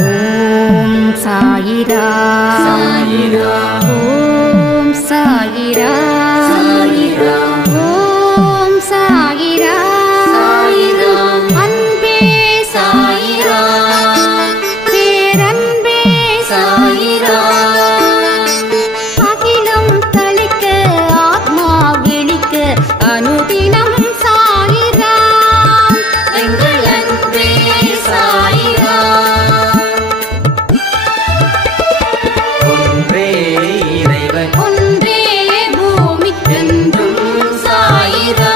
ஓம் சாயிரா சாயிரா ஓம் சாயிரா சாயிரா ஓம் சாயிரா சாயிரா அன்பே சாயிரா பேரன்பே சாயிரா அகிலம் தளிக்க ஆத்மா விழிக்க அனுதினம் சாயிரா எங்கள் அன்பே சாயிரா ஒன்றே இறைவன் ஒன்றே பூமிக்கென்றும் சாயிரா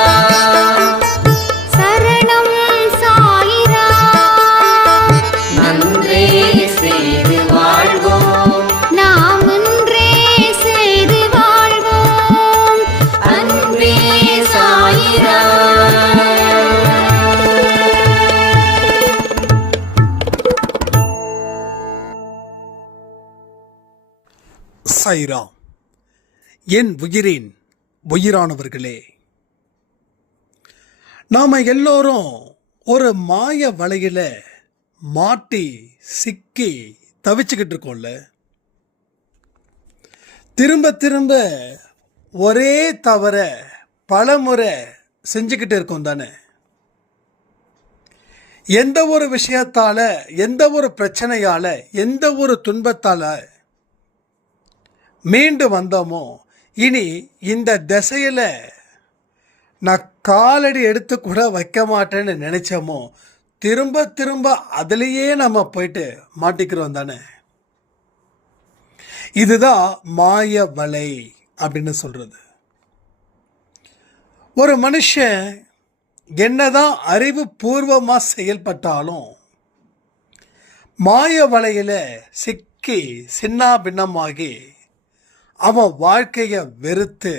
சரணம் சாயிரா நன்றே செய்து வாழ்வோம் நாம் ஒன்றே செய்து வாழ்வோம் அன்பே சாயிரா சாய்ராம். என் உயிரின் உயிரானவர்களே, நாம எல்லோரும் ஒரு மாய வலையில மாட்டி சிக்கி தவிச்சுக்கிட்டு இருக்கோம்ல. திரும்ப திரும்ப ஒரே தவற பலமுறை செஞ்சுக்கிட்டு இருக்கோம் தானே. எந்த ஒரு விஷயத்தால, எந்த ஒரு பிரச்சனையால, எந்த ஒரு துன்பத்தால மீண்டு வந்தோமோ, இனி இந்த திசையில் நான் காலடி எடுத்து கூட வைக்க மாட்டேன்னு நினைச்சோமோ, திரும்ப திரும்ப அதுலேயே நம்ம போயிட்டு மாட்டிக்கிறோம் தானே. இதுதான் மாய வலை அப்படின்னு சொல்றது. ஒரு மனுஷன் என்னதான் அறிவு பூர்வமா செயல்பட்டாலும் மாய வலையில சிக்கி சின்னா பின்னமாகி அவன் வாழ்க்கையை வெறுத்து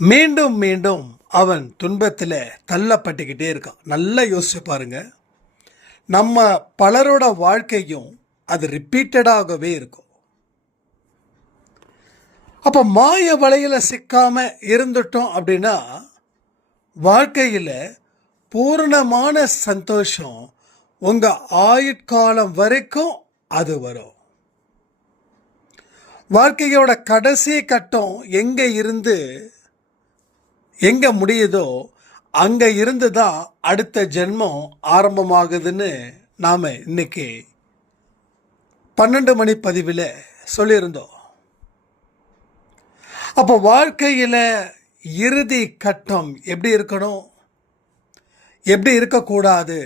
மீண்டும் மீண்டும் அவன் துன்பத்தில் தள்ளப்பட்டுக்கிட்டே இருக்கான். நல்லா யோசிச்சு பாருங்க. நம்ம பலரோட வாழ்க்கையும் அது ரிப்பீட்டடாகவே இருக்கும். அப்போ மாய வலையில் சிக்காம இருந்துட்டோம் அப்படின்னா வாழ்க்கையில் பூர்ணமான சந்தோஷம் உங்கள் ஆயுட்காலம் வரைக்கும் அது வரும். வாழ்க்கையோட கடைசி கட்டம் எங்கே இருந்து எங்கே முடியுதோ அங்கே இருந்து தான் அடுத்த ஜென்மம் ஆரம்பமாகுதுன்னு நாம் இன்னைக்கு 12 மணி பதிவில் சொல்லியிருந்தோம். அப்போ வாழ்க்கையில் இறுதி கட்டம் எப்படி இருக்கணும், எப்படி இருக்கக்கூடாது,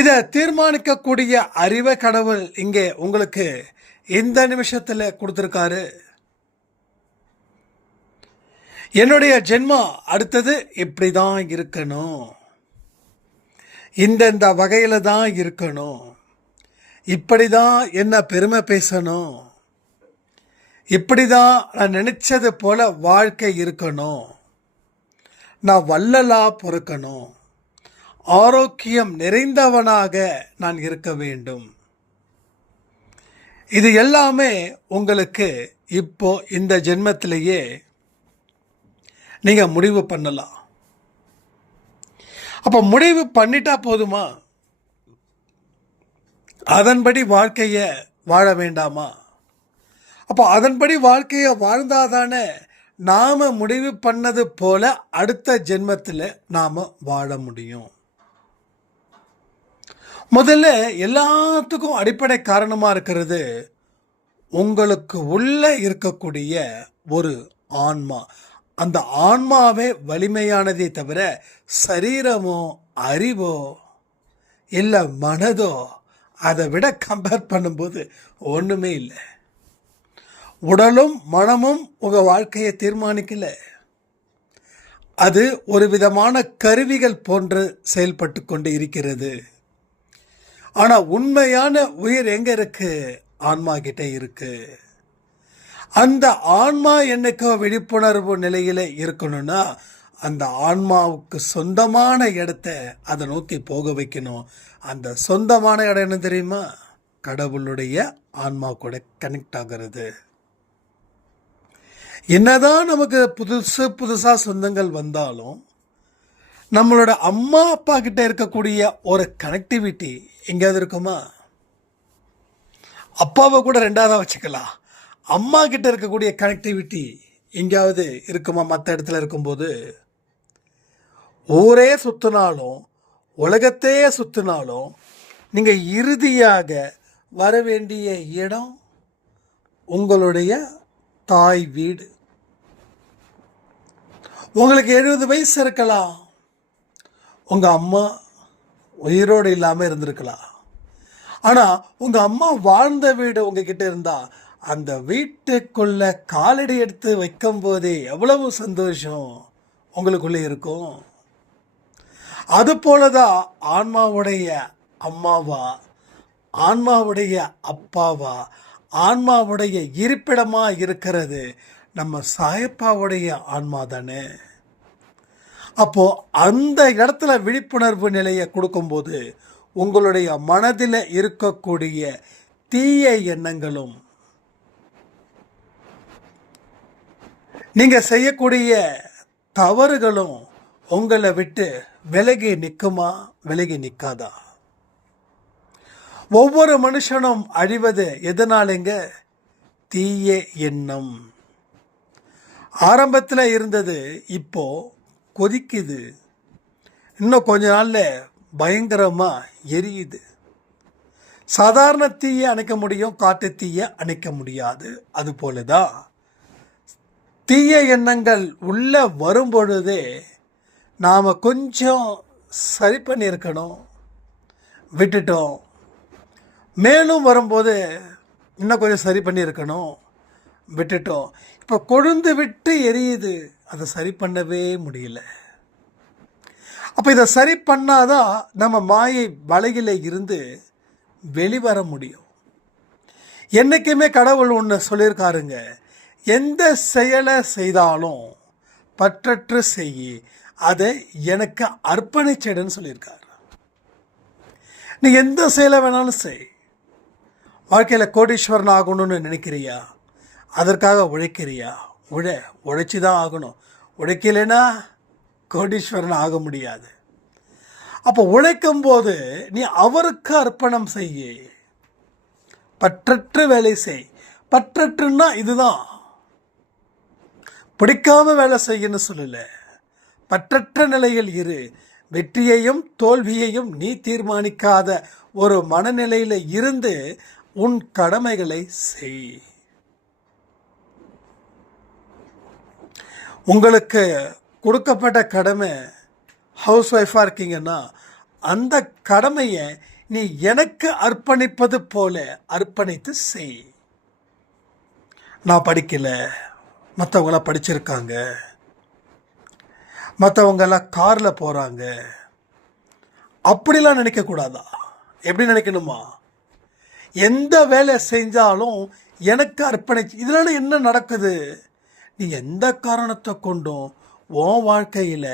இதை தீர்மானிக்கக்கூடிய அறிவை கடவுள் இங்கே உங்களுக்கு இந்த நிமிஷத்தில் கொடுத்துருக்காரு. என்னுடைய ஜென்மம் அடுத்தது இப்படி தான் இருக்கணும், இந்தந்த வகையில் தான் இருக்கணும், இப்படி தான் என்ன பெருமை பேசணும், இப்படி தான் நான் நினைச்சது போல வாழ்க்கை இருக்கணும், நான் வள்ளலா பொறுக்கணும், ஆரோக்கியம் நிறைந்தவனாக நான் இருக்க வேண்டும். இது எல்லாமே உங்களுக்கு இப்போ இந்த ஜென்மத்திலேயே நீங்கள் முடிவு பண்ணலாம். அப்போ முடிவு பண்ணிட்டா போதுமா? அதன்படி வாழ்க்கையை வாழ வேண்டாமா? அப்போ அதன்படி வாழ்க்கையை வாழ்ந்தாதானே நாம் முடிவு பண்ணது போல அடுத்த ஜென்மத்தில் நாம் வாழ முடியும். முதல்ல எல்லாத்துக்கும் அடிப்படை காரணமாக இருக்கிறது உங்களுக்கு உள்ள இருக்கக்கூடிய ஒரு ஆன்மா. அந்த ஆன்மாவே வலிமையானதே தவிர சரீரமோ அறிவோ இல்லை மனதோ அதை விட கம்பேர் பண்ணும்போது ஒன்றுமே இல்லை. உடலும் மனமும் உங்கள் வாழ்க்கையை தீர்மானிக்கல. அது ஒரு விதமான கருவிகள் போன்று செயல்பட்டு கொண்டு இருக்கிறது. ஆனால் உண்மையான உயிர் எங்கே இருக்கு? ஆன்மா கிட்ட இருக்கு. அந்த ஆன்மா என்னைக்கோ விழிப்புணர்வு நிலையில் இருக்கணும்னா அந்த ஆன்மாவுக்கு சொந்தமான இடத்த அதை நோக்கி போக வைக்கணும். அந்த சொந்தமான இடம் என்ன தெரியுமா? கடவுளுடைய ஆன்மா கூட கனெக்ட் ஆகிறது. என்னதான் நமக்கு புதுசாக சொந்தங்கள் வந்தாலும் நம்மளோட அம்மா அப்பா கிட்ட இருக்கக்கூடிய ஒரு கனெக்டிவிட்டி எங்கேயாவது இருக்குமா? அப்பாவை கூட ரெண்டாவதாக வச்சுக்கலாம். அம்மா கிட்ட இருக்கக்கூடிய கனெக்டிவிட்டி எங்கேயாவது இருக்குமா? மற்ற இடத்துல இருக்கும்போது ஊரே சுற்றினாலும் உலகத்தையே சுற்றினாலும் நீங்கள் இறுதியாக வர வேண்டிய இடம் உங்களுடைய தாய் வீடு. உங்களுக்கு 70 வயசு இருக்கலாம், உங்கள் அம்மா உயிரோடு இல்லாமல் இருந்திருக்கலாம். ஆனால் உங்கள் அம்மா வாழ்ந்த வீடு உங்ககிட்ட இருந்தால் அந்த வீட்டுக்குள்ள காலடி எடுத்து வைக்கும் போதே எவ்வளவு சந்தோஷம் உங்களுக்குள்ளே இருக்கும். அதுபோல தான் ஆன்மாவுடைய அம்மாவா, ஆன்மாவுடைய அப்பாவா, ஆன்மாவுடைய இருப்பிடமா இருக்கிறது நம்ம சாயப்பாவுடைய ஆன்மா தானே. அப்போ அந்த இடத்துல விழிப்புணர்வு நிலையை கொடுக்கும்போது உங்களுடைய மனதில் இருக்கக்கூடிய தீய எண்ணங்களும் நீங்க செய்யக்கூடிய தவறுகளும் உங்களை விட்டு விலகி நிற்குமா, விலகி நிற்காதா? ஒவ்வொரு மனுஷனும் அழிவது எதனாலங்க? தீய எண்ணம். ஆரம்பத்தில் இருந்தது இப்போ கொதிக்குது, இன்னும் கொஞ்ச நாள்ல பயங்கரமா எரியுது. சாதாரண தீயை அணைக்க முடியும், காட்டு தீயை அணைக்க முடியாது. அது போலதான் தீய எண்ணங்கள் உள்ள வரும்பொழுதே நாம் கொஞ்சம் சரி பண்ணியிருக்கணும், விட்டுட்டோம். மேலும் வரும்போது இன்னும் கொஞ்சம் சரி பண்ணியிருக்கணும், விட்டுட்டோம். இப்போ கொழுந்து விட்டு எரியுது, அதை சரி பண்ணவே முடியல. அப்போ இதை சரி பண்ணாதான் நம்ம மாயை வலையில இருந்து வெளிவர முடியும். என்றைக்குமே கடவுள் ஒன்று சொல்லியிருக்காருங்க, எந்த செயலை செய்தாலும் பற்றற்று செய், அதை எனக்கு அர்ப்பணிச்சிடுன்னு சொல்லியிருக்காரு. நீ எந்த செயலை வேணாலும் செய். வாழ்க்கையில் கோடீஸ்வரன் ஆகணும்னு நினைக்கிறியா? அதற்காக உழைக்கிறியா? உழைச்சி தான் ஆகணும். உழைக்கலைன்னா கோடீஸ்வரன் ஆக முடியாது. அப்போ உழைக்கும் போது நீ அவருக்கு அர்ப்பணம் செய்ய, பற்றற்று வேலை செய். பற்றற்றுன்னா இதுதான், பிடிக்காம வேலை செய்யன்னு சொல்லல, பற்றற்ற நிலையில் இரு. வெற்றியையும் தோல்வியையும் நீ தீர்மானிக்காத ஒரு மனநிலையில் இருந்து உன் கடமைகளை செய். உங்களுக்கு கொடுக்கப்பட்ட கடமை, ஹவுஸ் ஒய்ஃபாக இருக்கீங்கன்னா அந்த கடமையை நீ எனக்கு அர்ப்பணிப்பது போல அர்ப்பணித்து செய். நான் படிக்கலை, மற்றவங்களாம் படிச்சிருக்காங்க, மற்றவங்கெல்லாம் காரில் போகிறாங்க, அப்படிலாம் நினைக்கக்கூடாதா? எப்படி நினைக்கணுமா? எந்த வேலை செஞ்சாலும் எனக்கு அர்ப்பணிச்சு. இதனால என்ன நடக்குது? நீ எந்த காரணத்தை கொண்டும் உன் வாழ்க்கையில்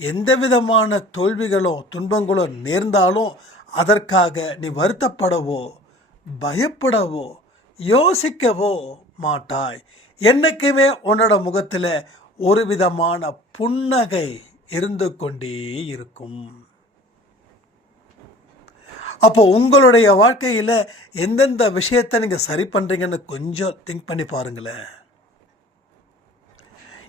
எந்த விதமான தோல்விகளோ துன்பங்களோ நேர்ந்தாலும் அதற்காக நீ வருத்தப்படவோ பயப்படவோ யோசிக்கவோ மாட்டாய். என்னைக்குமே உன்னோட முகத்தில் ஒரு விதமான புன்னகை இருந்து கொண்டே இருக்கும். அப்போ உங்களுடைய வாழ்க்கையில் எந்தெந்த விஷயத்தை நீங்கள் சரி பண்ணுறீங்கன்னு கொஞ்சம் திங்க் பண்ணி பாருங்களேன்.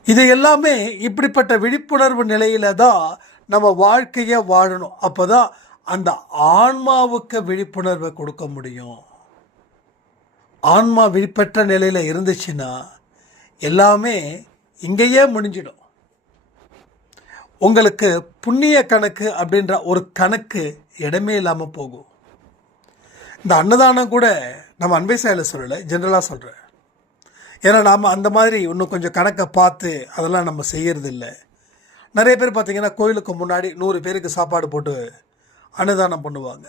இது எல்லாமே இப்படிப்பட்ட விழிப்புணர்வு நிலையில தான் நம்ம வாழ்க்கையை வாழணும். அப்போ தான் அந்த ஆன்மாவுக்கு விழிப்புணர்வை கொடுக்க முடியும். ஆன்மா விழிப்பற்ற நிலையில் இருந்துச்சுன்னா எல்லாமே இங்கேயே முடிஞ்சிடும். உங்களுக்கு புண்ணிய கணக்கு அப்படின்ற ஒரு கணக்கு இடமே இல்லாமல் போகும். இந்த அன்னதானம் கூட நம்ம அன்பை சாயில சொல்லலை, ஜென்ரலாக சொல்கிறேன். ஏன்னா நாம் அந்த மாதிரி இன்னும் கொஞ்சம் கணக்கை பார்த்து அதெல்லாம் நம்ம செய்யறதில்ல. நிறைய பேர் பார்த்திங்கன்னா கோயிலுக்கு முன்னாடி 100 பேருக்கு சாப்பாடு போட்டு அன்னதானம் பண்ணுவாங்க.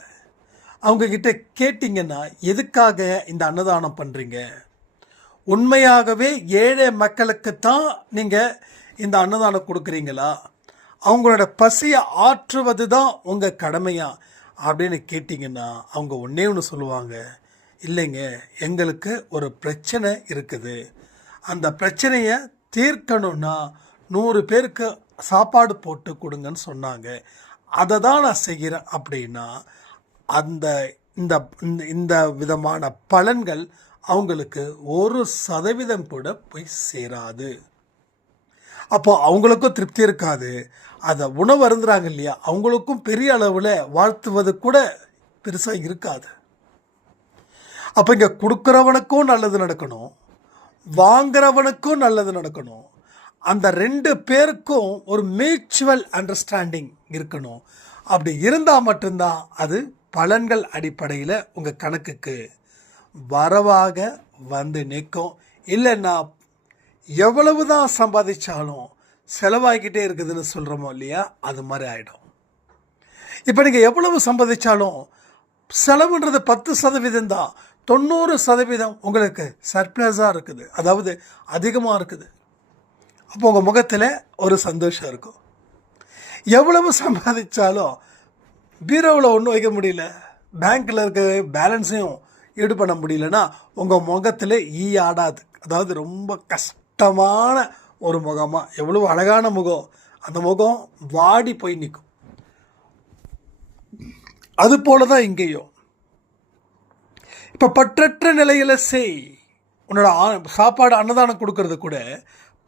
அவங்கக்கிட்ட கேட்டிங்கன்னா எதுக்காக இந்த அன்னதானம் பண்ணுறீங்க? உண்மையாகவே ஏழை மக்களுக்குத்தான் நீங்கள் இந்த அன்னதானம் கொடுக்குறீங்களா? அவங்களோட பசியை ஆற்றுவது தான் உங்கள் கடமையா அப்படின்னு கேட்டிங்கன்னா அவங்க ஒன்றே ஒன்று சொல்லுவாங்க, இல்லைங்க, எங்களுக்கு ஒரு பிரச்சனை இருக்குது, அந்த பிரச்சனையை தீர்க்கணும்னா 100 பேருக்கு சாப்பாடு போட்டு கொடுங்கன்னு சொன்னாங்க, அதை தான் நான் செய்கிறேன் அப்படின்னா அந்த இந்த இந்த- இந்த விதமான பலன்கள் அவங்களுக்கு 1% கூட போய் சேராது. அப்போ அவங்களுக்கும் திருப்தி இருக்காது. அதை உணவு அருந்துறாங்க இல்லையா, அவங்களுக்கும் பெரிய அளவில் வாழ்த்துவது கூட பெருசாக இருக்காது. அப்போ இங்கே கொடுக்குறவனுக்கும் நல்லது நடக்கணும், வாங்குறவனுக்கும் நல்லது நடக்கணும். அந்த 2 பேருக்கும் ஒரு மியூச்சுவல் அண்டர்ஸ்டாண்டிங் இருக்கணும். அப்படி இருந்தால் மட்டும்தான் அது பலன்கள் அடிப்படையில் உங்கள் கணக்குக்கு வரவாக வந்து நிற்கும். இல்லைன்னா எவ்வளவு தான் சம்பாதிச்சாலும் செலவாகிக்கிட்டே இருக்குதுன்னு சொல்கிறோமோ இல்லையா, அது மாதிரி ஆகிடும். இப்போ நீங்கள் எவ்வளவு சம்பாதிச்சாலும் செலவுன்றது 10% தான், 90% உங்களுக்கு சர்ப்ளஸாக இருக்குது, அதாவது அதிகமாக இருக்குது. அப்போ உங்கள் முகத்தில் ஒரு சந்தோஷம் இருக்கும். எவ்வளவு சம்பாதிச்சாலும் பீரோவில் ஒன்றும் வைக்க முடியல, பேங்க்கில் இருக்க பேலன்ஸையும் ஈடு பண்ண முடியலன்னா உங்கள் முகத்தில் ஈ ஆடாது. அதாவது ரொம்ப கஷ்டமான ஒரு முகமாக, எவ்வளோ அழகான முகம், அந்த முகம் வாடி போய் நிற்கும். அது போல தான் இங்கேயும். இப்போ பற்றற்ற நிலையில் செய். உன்னோட சாப்பாடு அன்னதானம் கொடுக்கறது கூட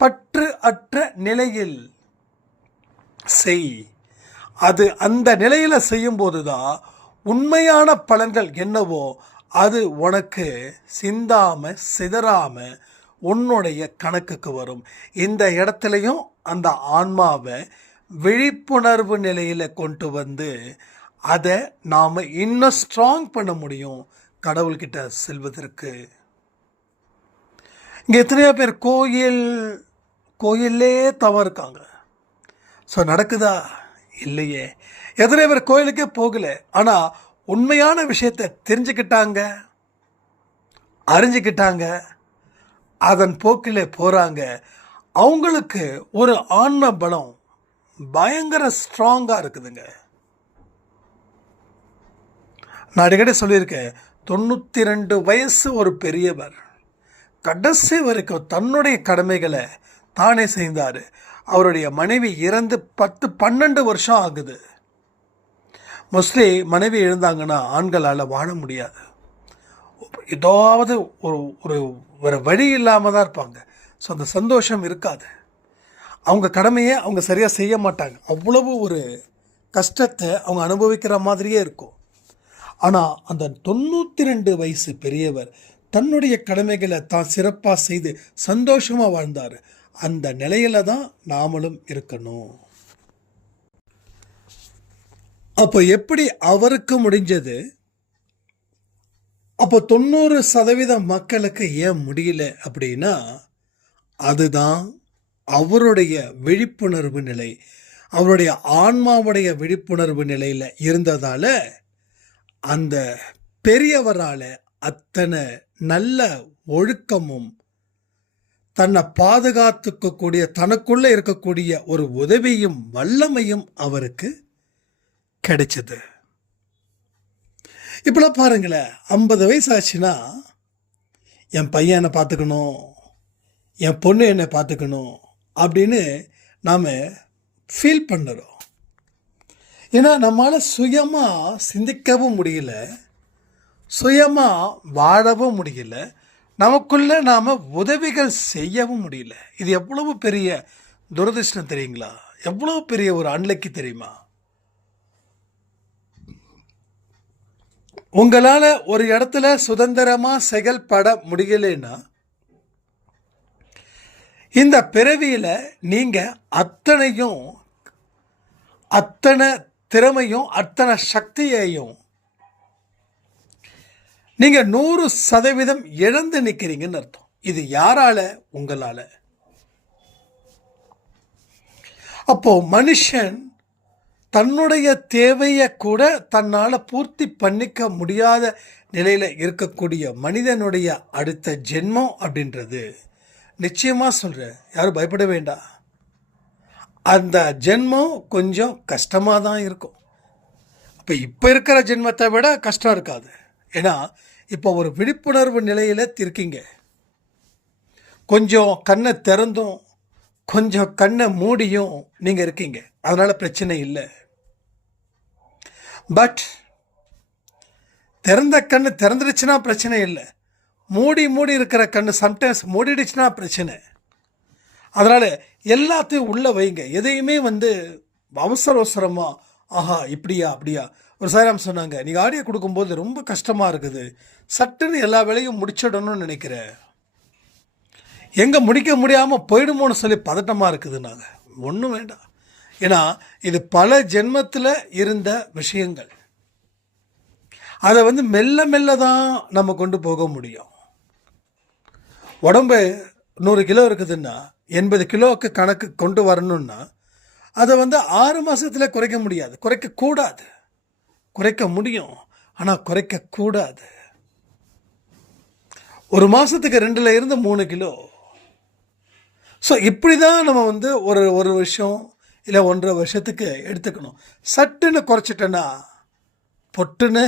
பற்று அற்ற நிலையில் செய். அது அந்த நிலையில் செய்யும்போது தான் உண்மையான பலன்கள் என்னவோ அது உனக்கு சிந்தாம சிதறாம உன்னுடைய கணக்குக்கு வரும். இந்த இடத்துலையும் அந்த ஆன்மாவை விழிப்புணர்வு நிலையில் கொண்டு வந்து அதை நாம் இன்னும் ஸ்ட்ராங் பண்ண முடியும் கடவுள்கிட்ட செல்வதற்கு. இங்கே எத்தனையோ பேர் கோயிலே தவறு இருக்காங்க. ஸோ நடக்குதா? இல்லையே. எத்தனை பேர் கோயிலுக்கே போகல, ஆனால் உண்மையான விஷயத்தை தெரிஞ்சுக்கிட்டாங்க, அறிஞ்சிக்கிட்டாங்க, அதன் போக்கில் போகிறாங்க. அவங்களுக்கு ஒரு ஆன்ம பலம் பயங்கர ஸ்ட்ராங்காக இருக்குதுங்க. நான் அடிக்கடி சொல்லியிருக்கேன், 92 வயசு ஒரு பெரியவர் கடைசி வரைக்கும் தன்னுடைய கடமைகளை தானே செய்தார். அவருடைய மனைவி இறந்து 10-12 வருஷம் ஆகுது. மோஸ்ட்லி மனைவி எழுந்தாங்கன்னா ஆண்களால் வாழ முடியாது. ஏதாவது ஒரு வழி இல்லாமல் தான் இருப்பாங்க. ஸோ அந்த சந்தோஷம் இருக்காது. அவங்க கடமையை அவங்க சரியாக செய்ய மாட்டாங்க. அவ்வளவு ஒரு கஷ்டத்தை அவங்க அனுபவிக்கிற மாதிரியே இருக்கும். ஆனால் அந்த 92 வயசு பெரியவர் தன்னுடைய கடமைகளை தான் சிறப்பாக செய்து சந்தோஷமாக வாழ்ந்தார். அந்த நிலையில தான் நாமளும் இருக்கணும். அப்போ எப்படி அவருக்கு முடிஞ்சது, அப்போ 90% மக்களுக்கு ஏன் முடியல அப்படின்னா, அதுதான் அவருடைய விழிப்புணர்வு நிலை, அவருடைய ஆன்மாவுடைய விழிப்புணர்வு நிலையில் இருந்ததால அந்த பெரியவரால் அத்தனை நல்ல ஒழுக்கமும் தன்னை பாதுகாத்துக்கக்கூடிய தனக்குள்ளே இருக்கக்கூடிய ஒரு உதவியும் வல்லமையும் அவருக்கு கிடைச்சது. இப்பெல்லாம் பாருங்களேன், 50 வயசு ஆச்சுன்னா என் பையன் என்னை பார்த்துக்கணும், என் பொண்ணு என்னை பார்த்துக்கணும் அப்படின்னு நாம் ஃபீல் பண்ணுறோம். ஏன்னா நம்மளால் சுயமாக சிந்திக்கவும் முடியல, சுயமாக வாழவும் முடியல, நமக்குள்ள நாம் உதவிகள் செய்யவும் முடியல. இது எவ்வளவு பெரிய துரதிர்ஷ்டம் தெரியுங்களா? எவ்வளவு பெரிய ஒரு அன்லக்கி தெரியுமா? உங்களால் ஒரு இடத்துல சுதந்திரமாக செயல்பட முடியலைன்னா இந்த பிறவியில் நீங்கள் அத்தனை திறமையும் அத்தனை சக்தியையும் நீங்கள் 100% இழந்து நிற்கிறீங்கன்னு அர்த்தம். இது யாரால? உங்களால. அப்போ மனுஷன் தன்னுடைய தேவையை கூட தன்னால் பூர்த்தி பண்ணிக்க முடியாத நிலையில் இருக்கக்கூடிய மனிதனுடைய அடுத்த ஜென்மம் அப்படின்றது நிச்சயமாக சொல்கிறேன், யாரும் பயப்பட வேண்டாம், அந்த ஜென்மம் கொஞ்சம் கஷ்டமாக தான் இருக்கும். இப்போ இருக்கிற ஜென்மத்தை விட கஷ்டம் இருக்காது. ஏன்னா இப்போ ஒரு விழிப்புணர்வு நிலையில் இருக்கீங்க. கொஞ்சம் கண்ணை திறந்தும் கொஞ்சம் கண்ணை மூடியும் நீங்கள் இருக்கீங்க, அதனால் பிரச்சனை இல்லை. பட் திறந்த கண்ணு திறந்துடுச்சுன்னா பிரச்சனை இல்லை. மூடி இருக்கிற கண்ணு சம்டைம்ஸ் மூடிடுச்சுன்னா பிரச்சனை. அதனால் எல்லாத்தையும் உள்ளே வைங்க. எதையுமே அவசரமாக ஆஹா இப்படியா அப்படியா. ஒரு சாராம் சொன்னாங்க, நீங்கள் ஆடியோ கொடுக்கும்போது ரொம்ப கஷ்டமாக இருக்குது, சட்டுன்னு எல்லா வேலையும் முடிச்சிடணும்னு நினைக்கிறேன், எங்கே முடிக்க முடியாமல் போயிடுமோன்னு சொல்லி பதட்டமாக இருக்குதுன்னாங்க. ஒன்றும் வேண்டாம். ஏன்னா இது பல ஜென்மத்தில் இருந்த விஷயங்கள். அதை மெல்ல மெல்ல தான் நம்ம கொண்டு போக முடியும். உடம்பு 100 கிலோ இருக்குதுன்னா 80 கிலோவுக்கு கணக்கு கொண்டு வரணும்னா அதை 6 மாதத்தில் குறைக்க முடியாது, குறைக்கக்கூடாது. குறைக்க முடியும், ஆனால் குறைக்கக்கூடாது. ஒரு மாதத்துக்கு 2லேருந்து 3 கிலோ. ஸோ இப்படி தான் நம்ம ஒரு வருஷம் இல்லை 1.5 வருஷத்துக்கு எடுத்துக்கணும். சட்டுன்னு குறைச்சிட்டேன்னா பொட்டுன்னு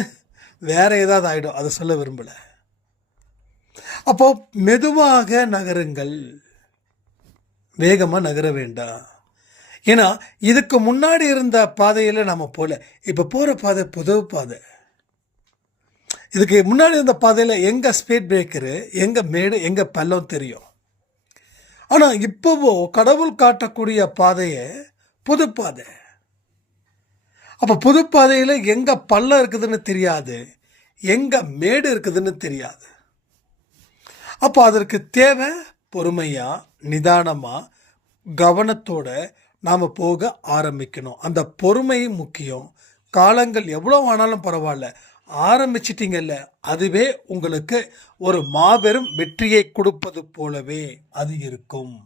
வேற ஏதாவது ஆகிடும். அதை சொல்ல விரும்பலை. அப்போ மெதுவாக நகருங்கள், வேகமாக நகர வேண்டாம். ஏன்னா இதுக்கு முன்னாடி இருந்த பாதையில் நம்ம போகல. இப்போ போகிற பாதை புது பாதை. இதுக்கு முன்னாடி இருந்த பாதையில் எங்கே ஸ்பீட் பிரேக்கரு, எங்கே மேடு, எங்கே பள்ளம் தெரியும். ஆனால் இப்போவோ கடவுள் காட்டக்கூடிய பாதையை புது பாதை. அப்போ புது பாதையில் எங்கே பள்ளம் இருக்குதுன்னு தெரியாது, எங்கே மேடு இருக்குதுன்னு தெரியாது. அப்போ அதற்கு தேவை பொறுமையாக, நிதானமாக, கவனத்தோட நாம் போக ஆரம்பிக்கணும். அந்த பொறுமை முக்கியம். காலங்கள் எவ்வளோ ஆனாலும் பரவாயில்ல, ஆரம்பிச்சிட்டிங்கல்ல, அதுவே உங்களுக்கு ஒரு மாபெரும் வெற்றியை கொடுப்பது போலவே அது இருக்கும்.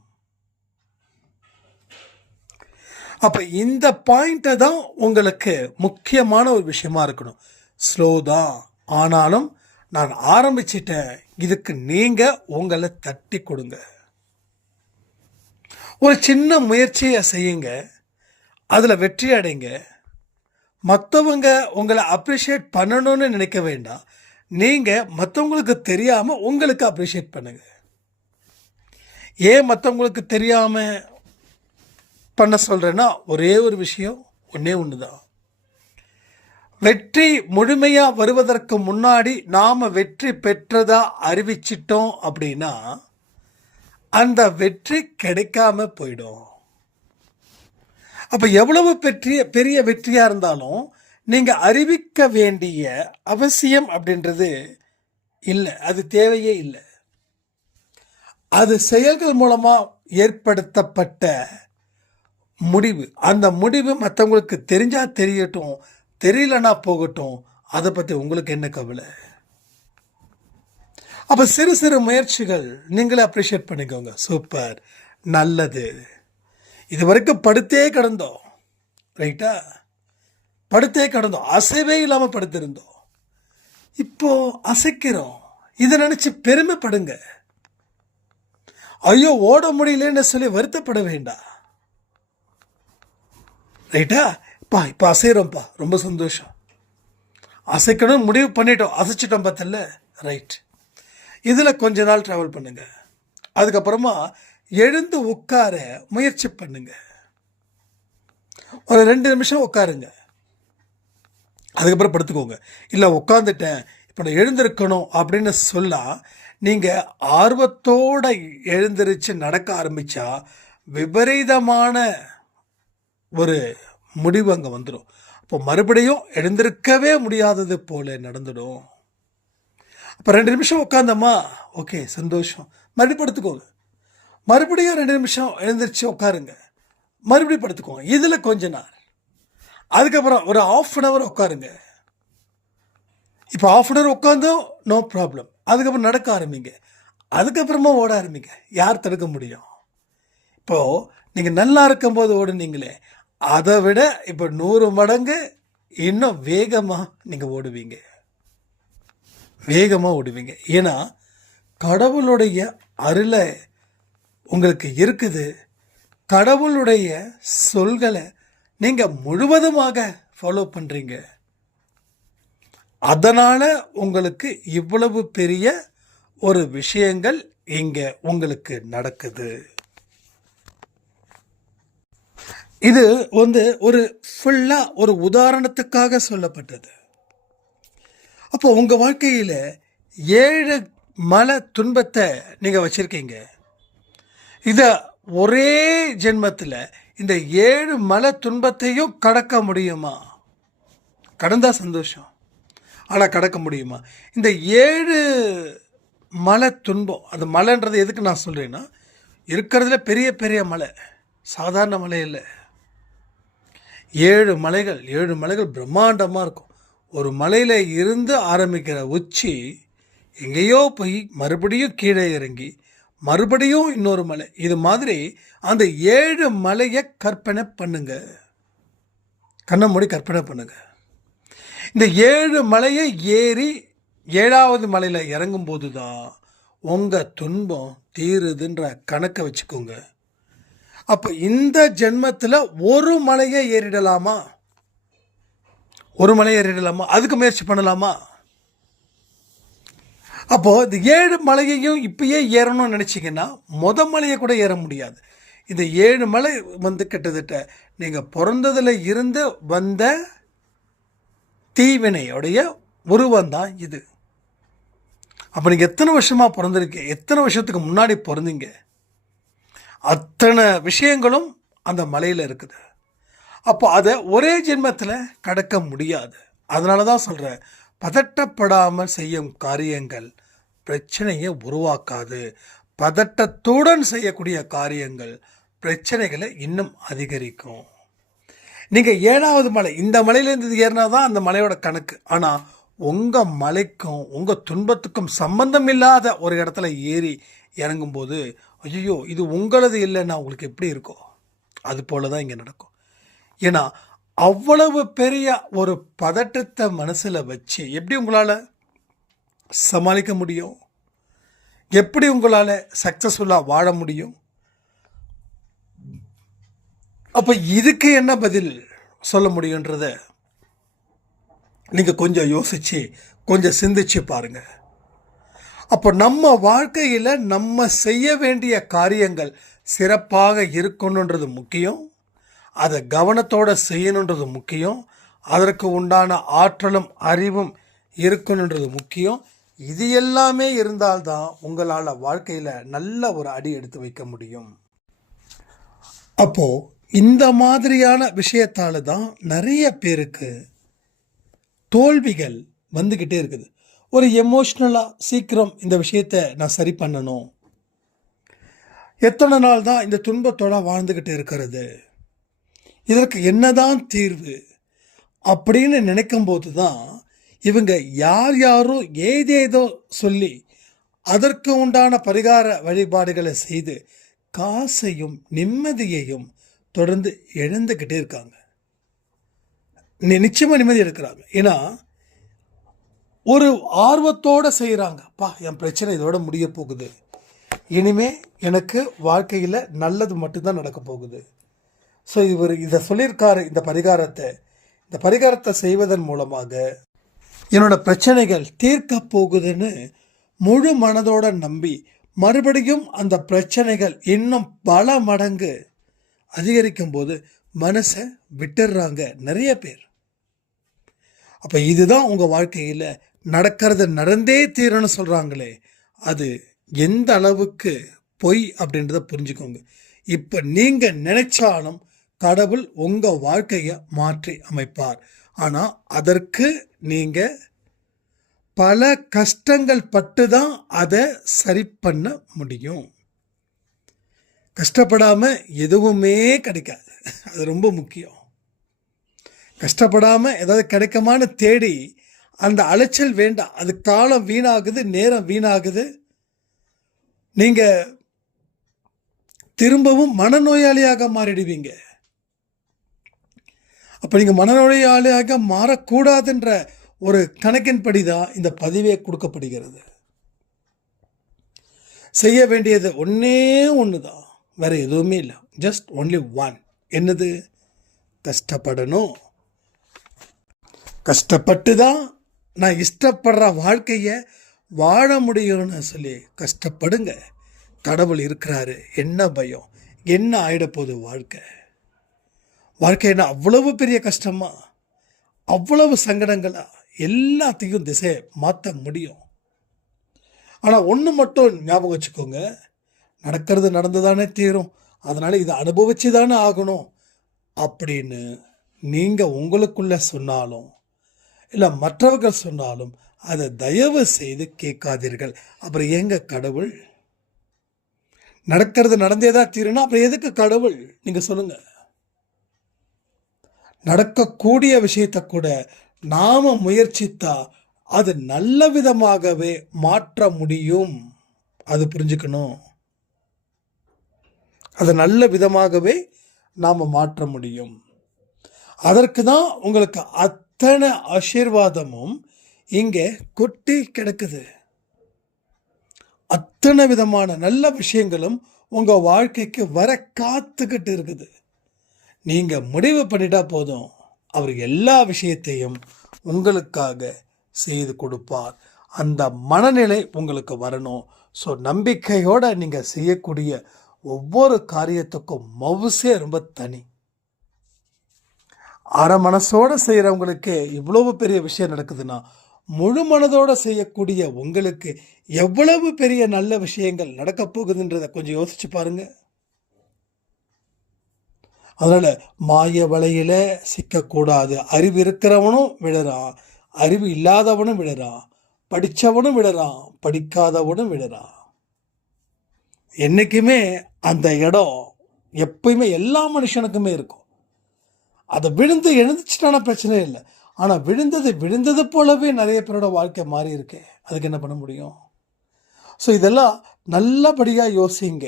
அப்போ இந்த பாயிண்ட்டை தான் உங்களுக்கு முக்கியமான ஒரு விஷயமா இருக்கணும். ஸ்லோ தான், ஆனாலும் நான் ஆரம்பிச்சிட்டேன், இதுக்கு நீங்கள் உங்களை தட்டி கொடுங்க. ஒரு சின்ன முயற்சியை செய்யுங்க, அதில் வெற்றி அடைங்க. மற்றவங்க உங்களை அப்ரிஷியேட் பண்ணணும்னு நினைக்க வேண்டாம். நீங்கள் மற்றவங்களுக்கு தெரியாமல் உங்களுக்கு அப்ரிஷியேட் பண்ணுங்க. ஏன் மற்றவங்களுக்கு தெரியாமல் பண்ண சொல்கிறேன்னா, ஒரே ஒரு விஷயம், ஒன்று தான். வெற்றி முழுமையாக வருவதற்கு முன்னாடி நாம் வெற்றி பெற்றதா அறிவிச்சிட்டோம் அப்படின்னா அந்த வெற்றி கிடைக்காம போயிடும். அப்போ எவ்வளவு பெரிய வெற்றியாக இருந்தாலும் நீங்கள் அறிவிக்க வேண்டிய அவசியம் அப்படின்றது இல்லை, அது தேவையே இல்லை. அது செயல்கள் மூலமாக ஏற்படுத்தப்பட்ட முடிவு. அந்த முடிவு மற்றவங்களுக்கு தெரிஞ்சால் தெரியட்டும், தெரியலனா போகட்டும், அதை பற்றி உங்களுக்கு என்ன கவலை. அப்போ சிறு சிறு முயற்சிகள் நீங்களே அப்ரிஷியேட் பண்ணிக்கோங்க. சூப்பர், நல்லது. இது வரைக்கும் படுத்தே கிடந்தோம், ரைட்டா, படுத்தே கிடந்தோம், அசைவே இல்லாமல் படுத்திருந்தோம், இப்போ அசைக்கிறோம். இதை நினச்சி பெருமைப்படுங்க. ஐயோ ஓட முடியலன்னு சொல்லி வருத்தப்பட வேண்டாம், ரைட்டா. இப்போ அசைகிறோம்ப்பா, ரொம்ப சந்தோஷம். அசைக்கணும்னு முடிவு பண்ணிட்டோம், அசைச்சிட்டோம் பார்த்தல, ரைட். இதில் கொஞ்ச நாள் ட்ராவல் பண்ணுங்க. அதுக்கப்புறமா எழுந்து உட்கார முயற்சி பண்ணுங்க. ஒரு 2 நிமிஷம் உட்காருங்க, அதுக்கப்புறம் படுத்துக்கோங்க. இல்லை உட்காந்துட்டேன், இப்போ நான் எழுந்திருக்கணும் அப்படின்னு சொல்லலாம். நீங்கள் ஆர்வத்தோடு எழுந்திருச்சு நடக்க ஆரம்பித்தா விபரீதமான ஒரு முடிவு அங்கே வந்துடும். அப்போ மறுபடியும் எழுந்திருக்கவே முடியாதது போல நடந்துடும். அப்போ 2 நிமிஷம் உட்காந்தம்மா, ஓகே சந்தோஷம், மறுபடியும் படுத்துக்கோங்க. மறுபடியும் 2 நிமிஷம் எழுந்திரிச்சு உட்காருங்க, மறுபடியும் படுத்துக்கோங்க. இதில் கொஞ்ச நாள், அதுக்கப்புறம் ஒரு 1/2 hour உட்காருங்க. இப்போ 1/2 hour உட்காந்தோம், நோ ப்ராப்ளம். அதுக்கப்புறம் நடக்க ஆரம்பிங்க, அதுக்கப்புறமா ஓட ஆரம்பிங்க. யார் தடுக்க முடியும்? இப்போது நீங்கள் நல்லா இருக்கும்போது ஓடுனீங்களே, அதை விட இப்போ 100 மடங்கு இன்னும் வேகமாக நீங்கள் ஓடுவீங்க, வேகமாக ஓடுவீங்க. ஏன்னா கடவுளுடைய அருளை உங்களுக்கு இருக்குது. கடவுளுடைய சொல்களை நீங்கள் முழுவதுமாக ஃபாலோ பண்ணுறீங்க. அதனால் உங்களுக்கு இவ்வளவு பெரிய ஒரு விஷயங்கள் இங்கே உங்களுக்கு நடக்குது. இது ஒரு ஃபுல்லாக ஒரு உதாரணத்துக்காக சொல்லப்பட்டது. அப்போ உங்கள் வாழ்க்கையில் 7 மலை துன்பத்தை நீங்கள் வச்சுருக்கீங்க. இதை ஒரே ஜென்மத்தில் இந்த 7 மலை துன்பத்தையும் கடக்க முடியுமா? கடந்தா சந்தோஷம், ஆனால் கடக்க முடியுமா? இந்த 7 மலை துன்பம், அந்த மலைன்றது எதுக்கு நான் சொல்கிறேன்னா, இருக்கிறதுல பெரிய பெரிய மலை, சாதாரண மலை இல்லை. 7 மலைகள் பிரம்மாண்டமாக இருக்கும். ஒரு மலையில் இருந்து ஆரம்பிக்கிற உச்சி எங்கேயோ போய் மறுபடியும் கீழே இறங்கி மறுபடியும் இன்னொரு மலை. இது மாதிரி அந்த 7 மலையை கற்பனை பண்ணுங்க, கண்ணை மூடி கற்பனை பண்ணுங்க. இந்த 7 மலையை ஏறி 7வது மலையில் இறங்கும்போது தான் உங்கள் துன்பம் தீருதுன்ற கணக்கை வச்சுக்கோங்க. அப்போ இந்த ஜென்மத்தில் ஒரு மலையை ஏறிடலாமா? அதுக்கு முயற்சி பண்ணலாமா? அப்போது இந்த 7 மலையையும் இப்பயே ஏறணும்னு நினச்சிங்கன்னா மலையை கூட ஏற முடியாது. இந்த 7 மலை கிட்டத்தட்ட நீங்கள் பிறந்ததில் இருந்து வந்த தீவினையோடைய உருவம் தான் இது. அப்போ நீங்கள் எத்தனை வருஷமாக பிறந்திருக்கீங்க, எத்தனை வருஷத்துக்கு முன்னாடி பிறந்தீங்க, அத்தனை விஷயங்களும் அந்த மலையில் இருக்குது. அப்போ அதை ஒரே ஜென்மத்தில் கடக்க முடியாது. அதனால தான் சொல்கிறேன், பதட்டப்படாமல் செய்யும் காரியங்கள் பிரச்சனையை உருவாக்காது. பதட்டத்துடன் செய்யக்கூடிய காரியங்கள் பிரச்சனைகளை இன்னும் அதிகரிக்கும். நீங்கள் 7வது மலை, இந்த மலையிலேருந்து ஏறினா தான் அந்த மலையோட கணக்கு. ஆனால் உங்கள் மலைக்கும் உங்கள் துன்பத்துக்கும் சம்பந்தம் இல்லாத ஒரு இடத்துல ஏறி இறங்கும்போது, ஐயோ இது உங்களது இல்லைன்னா உங்களுக்கு எப்படி இருக்கும்? அது போல தான் இங்கே நடக்கும். ஏன்னா அவ்வளவு பெரிய ஒரு பதட்டத்தை மனசில் வச்சு எப்படி உங்களால் சமாளிக்க முடியும்? எப்படி உங்களால் சக்ஸஸ்ஃபுல்லாக வாழ முடியும்? அப்போ இதுக்கு என்ன பதில் சொல்ல முடியுன்றத நீங்கள் கொஞ்சம் யோசித்து கொஞ்சம் சிந்திச்சு பாருங்கள். அப்போ நம்ம வாழ்க்கையில் நம்ம செய்ய வேண்டிய காரியங்கள் சிறப்பாக இருக்கணுன்றது முக்கியம். அதை கவனத்தோடு செய்யணுன்றது முக்கியம். அதற்கு உண்டான ஆற்றலும் அறிவும் இருக்கணுன்றது முக்கியம். இது எல்லாமே இருந்தால்தான் உங்களால் வாழ்க்கையில் நல்ல ஒரு அடி எடுத்து வைக்க முடியும். அப்போது இந்த மாதிரியான விஷயத்தால் தான் நிறைய பேருக்கு தோல்விகள் வந்துக்கிட்டே இருக்குது. ஒரு எமோஷ்னலாக சீக்கிரம் இந்த விஷயத்தை நான் சரி பண்ணணும், எத்தனை நாள் தான் இந்த துன்பத்தோடு வாழ்ந்துக்கிட்டு இருக்கிறது, இதற்கு என்னதான் தீர்வு அப்படின்னு நினைக்கும்போது தான் இவங்க யாரோ ஏதேதோ சொல்லி அதற்கு உண்டான பரிகார வழிபாடுகளை செய்து காசையும் நிம்மதியையும் தொடர்ந்து இழந்துக்கிட்டே இருக்காங்க. நிச்சயமாக நிம்மதி எடுக்கிறாங்க. ஏன்னா ஒரு ஆர்வத்தோடு செய்கிறாங்க, அப்பா என் பிரச்சனை இதோட முடிய போகுது, இனிமே எனக்கு வாழ்க்கையில் நல்லது மட்டும்தான் நடக்க போகுது. ஸோ இவர் இதை சொல்லியிருக்காரு, இந்த பரிகாரத்தை செய்வதன் மூலமாக என்னோட பிரச்சனைகள் தீர்க்க போகுதுன்னு முழு மனதோட நம்பி மறுபடியும் அந்த பிரச்சனைகள் இன்னும் பல மடங்கு அதிகரிக்கும் போது மனசை விட்டுடுறாங்க நிறைய பேர். அப்போ இதுதான் உங்கள் வாழ்க்கையில் நடக்கிறது நடந்தே தீரன்னு சொல்கிறாங்களே, அது எந்த அளவுக்கு பொய் அப்படின்றத புரிஞ்சுக்கோங்க. இப்போ நீங்கள் நினைச்சாலும் கடவுள் உங்கள் வாழ்க்கையை மாற்றி அமைப்பார். ஆனால் அதற்கு நீங்கள் பல கஷ்டங்கள் பட்டு தான் அதை சரி பண்ண முடியும். கஷ்டப்படாமல் எதுவுமே கிடைக்காது, அது ரொம்ப முக்கியம். கஷ்டப்படாமல் ஏதாவது கிடைக்குமான்னு தேடி அந்த அலைச்சல் வேண்டாம். அது காலம் வீணாகுது, நேரம் வீணாகுது. நீங்கள் திரும்பவும் மனநோயாளியாக மாறிடுவீங்க. அப்போ நீங்கள் மனநோயாளியாக மாறக்கூடாதுன்ற ஒரு கணக்கின்படி தான் இந்த பதிவே கொடுக்கப்படுகிறது. செய்ய வேண்டியது ஒன்றே ஒன்று தான், வேறு எதுவுமே இல்லை. Just only one. என்னது? கஷ்டப்படணும். கஷ்டப்பட்டு தான் நான் இஷ்டப்படுற வாழ்க்கையை வாழ முடியும்னு சொல்லி கஷ்டப்படுங்க. கடவுள் இருக்கிறாரு, என்ன பயம், என்ன ஆகிட போகுது வாழ்க்கை. வாழ்க்கைன்னா அவ்வளவு பெரிய கஷ்டமா, அவ்வளவு சங்கடங்களா, எல்லாத்தையும் திசையை மாற்ற முடியும். ஆனால் ஒன்று மட்டும் ஞாபகம் வச்சுக்கோங்க, நடக்கிறது நடந்து தானே தீரும், அதனால் இதை அனுபவிச்சு தானே ஆகணும் அப்படின்னு நீங்கள் உங்களுக்குள்ள சொன்னாலும் இல்லை மற்றவர்கள் சொன்னாலும் அதை தயவு செய்து கேட்காதீர்கள். அப்புறம் எங்க கடவுள்? நடக்கிறது நடந்தே தான் தீரும்னா அப்புறம் எதுக்கு கடவுள்? நீங்கள் சொல்லுங்க. நடக்கக்கூடிய விஷயத்தை கூட நாம முயற்சித்தா அது நல்ல விதமாகவே மாற்ற முடியும். அது புரிஞ்சுக்கணும். அது நல்ல விதமாகவே நாம் மாற்ற முடியும். அதற்கு தான் உங்களுக்கு அத்தனை ஆசீர்வாதமும் இங்கே கொட்டி கிடக்குது. அத்தனை விதமான நல்ல விஷயங்களும் உங்கள் வாழ்க்கைக்கு வர காத்துக்கிட்டு இருக்குது. நீங்கள் முடிவு பண்ணிட்டா போதும், அவர் எல்லா விஷயத்தையும் உங்களுக்காக செய்து கொடுப்பார். அந்த மனநிலை உங்களுக்கு வரணும். ஸோ நம்பிக்கையோடு நீங்கள் செய்யக்கூடிய ஒவ்வொரு காரியத்துக்கும் மவுசே ரொம்ப தனி. அரை மனசோடு செய்கிறவங்களுக்கு இவ்வளவு பெரிய விஷயம் நடக்குதுன்னா, முழு மனதோடு செய்யக்கூடிய உங்களுக்கு எவ்வளவு பெரிய நல்ல விஷயங்கள் நடக்க போகுதுன்றதை கொஞ்சம் யோசிச்சு பாருங்க. அதனால் மாய வலையில் சிக்கக்கூடாது. அறிவு இருக்கிறவனும் விழுறான், அறிவு இல்லாதவனும் விழுறான், படித்தவனும் விழுறான், படிக்காதவனும் விழுறான். என்றைக்குமே அந்த இடம் எப்பயுமே எல்லா மனுஷனுக்குமே இருக்கும். அதை விழுந்து எழுந்துச்சுட்டான பிரச்சனை இல்லை. ஆனால் விழுந்தது போலவே நிறைய பேரோட வாழ்க்கை மாறி இருக்கு. அதுக்கு என்ன பண்ண முடியும்? ஸோ இதெல்லாம் நல்லபடியாக யோசிங்க.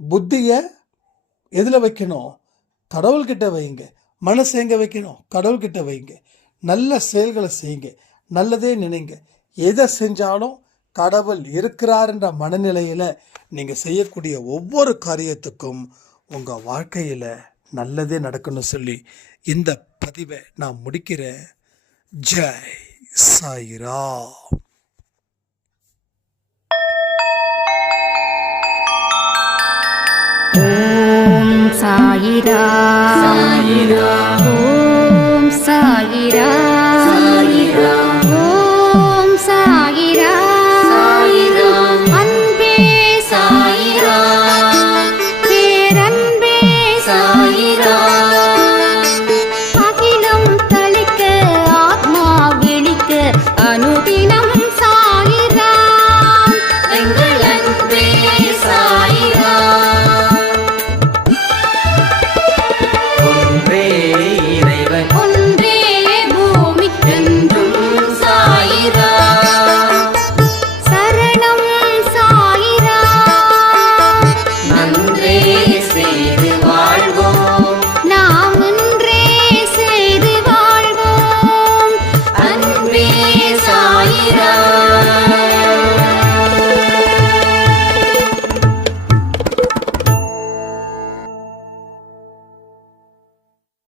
புத்தியை எதில் வைக்கணும்? கடவுள்கிட்ட வைங்க. மனசு எங்கே வைக்கணும்? கடவுள்கிட்ட வைங்க. நல்ல செயல்களை செய்யுங்க, நல்லதே நினைங்க. எதை செஞ்சாலும் கடவுள் இருக்கிறார்ன்ற மனநிலையில் நீங்கள் செய்யக்கூடிய ஒவ்வொரு காரியத்துக்கும் உங்கள் வாழ்க்கையில் நல்லதே நடக்கணும்னு சொல்லி இந்த பதிவை நான் முடிக்கிறேன். ஜெய் சாய்ராம். ஓம் சாயிரா. சாயிரா.